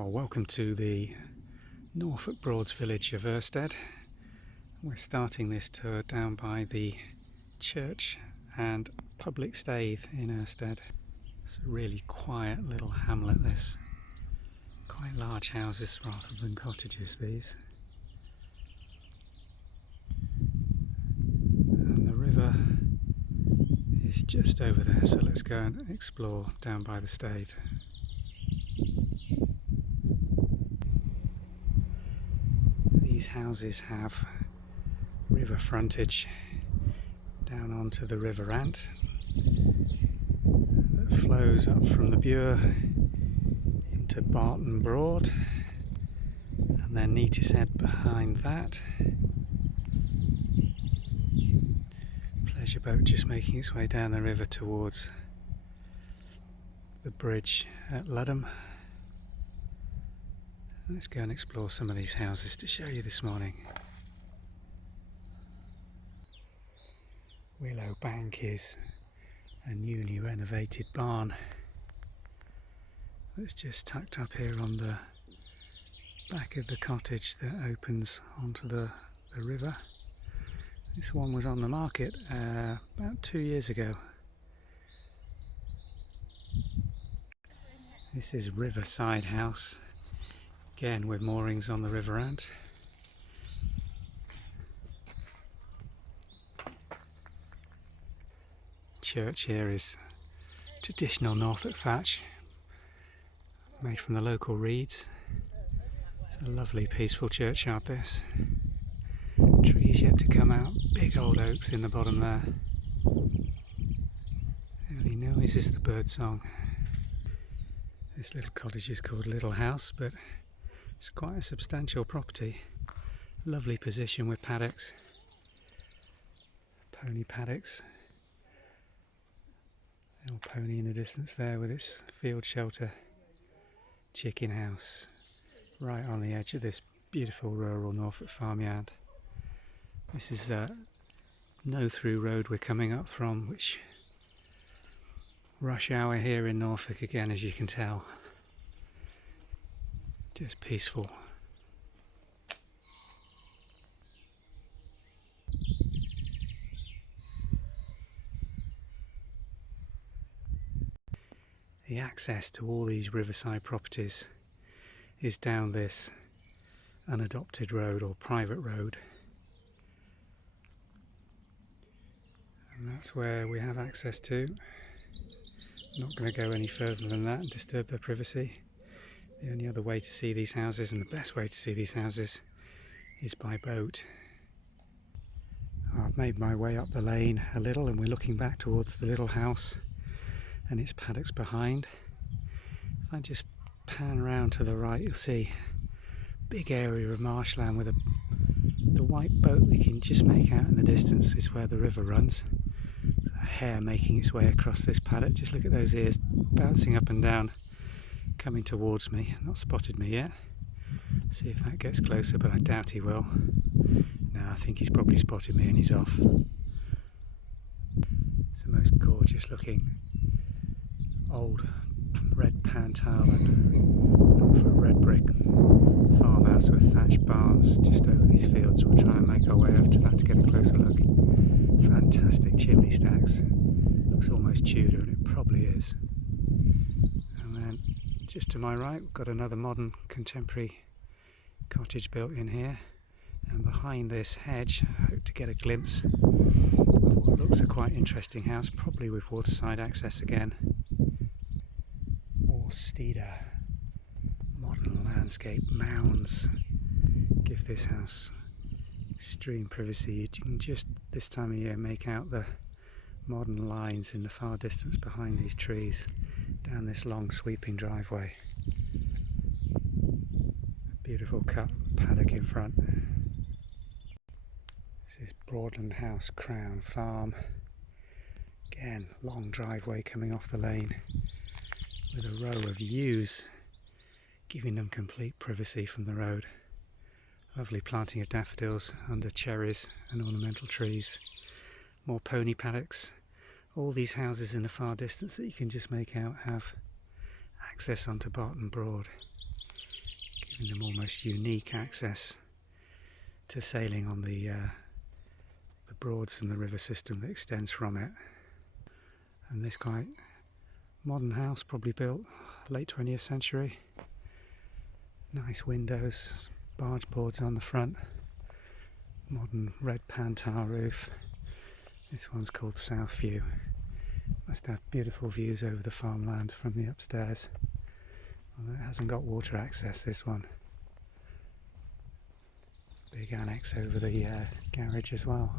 Welcome to the Norfolk Broads village of Irstead. We're starting this tour down by the church and public stave in Irstead. It's a really quiet little hamlet, this. Quite large houses rather than cottages, these. And the river is just over there, so let's go and explore down by the stave. These houses have river frontage down onto the River Ant that flows up from the Bure into Broadland Broad, and then Irstead behind that. Pleasure boat just making its way down the river towards the bridge at Ludham. Let's go and explore some of these houses to show you this morning. Willow Bank is a newly renovated barn that's just tucked up here on the back of the cottage that opens onto the river. This one was on the market about 2 years ago. This is Riverside House, again with moorings on the River Ant. Church here is traditional Norfolk thatch, made from the local reeds. It's a lovely peaceful churchyard, this. Trees yet to come out, big old oaks in the bottom there. Early noise is the bird song. This little cottage is called Little House, but it's quite a substantial property. Lovely position with paddocks, pony paddocks. Little pony in the distance there with its field shelter, chicken house, right on the edge of this beautiful rural Norfolk farmyard. This is a no-through road we're coming up from, which rush hour here in Norfolk again, as you can tell. Just peaceful. The access to all these riverside properties is down this unadopted road or private road. And that's where we have access to. Not going to go any further than that and disturb their privacy. The only other way to see these houses, and the best way to see these houses, is by boat. I've made my way up the lane a little and we're looking back towards the little house and its paddocks behind. If I just pan round to the right, you'll see a big area of marshland with the white boat we can just make out in the distance is where the river runs. A hare making its way across this paddock. Just look at those ears bouncing up and down, coming towards me. Not spotted me yet. See if that gets closer, but I doubt he will. No, I think he's probably spotted me and he's off. It's the most gorgeous looking old red pan tile and Norfolk red brick farmhouse with thatched barns just over these fields. We'll try and make our way over to that to get a closer look. Fantastic chimney stacks. Looks almost Tudor, and it probably is. And then just to my right we've got another modern contemporary cottage built in here, and behind this hedge I hope to get a glimpse of what looks a quite interesting house, probably with waterside access again. Irstead, modern landscape mounds give this house extreme privacy. You can just this time of year make out the modern lines in the far distance behind these trees down this long sweeping driveway. A beautiful cut paddock in front. This is Broadland House, Crown Farm. Again, long driveway coming off the lane with a row of yews giving them complete privacy from the road. Lovely planting of daffodils under cherries and ornamental trees. More pony paddocks. All these houses in the far distance that you can just make out have access onto Broadland Broad. giving them almost unique access to sailing on the Broads and the river system that extends from it. And this quite modern house, probably built late 20th century. Nice windows, barge boards on the front, modern red pan tile roof. This one's called South View. Must have beautiful views over the farmland from the upstairs. Although it hasn't got water access, this one. Big annex over the garage as well.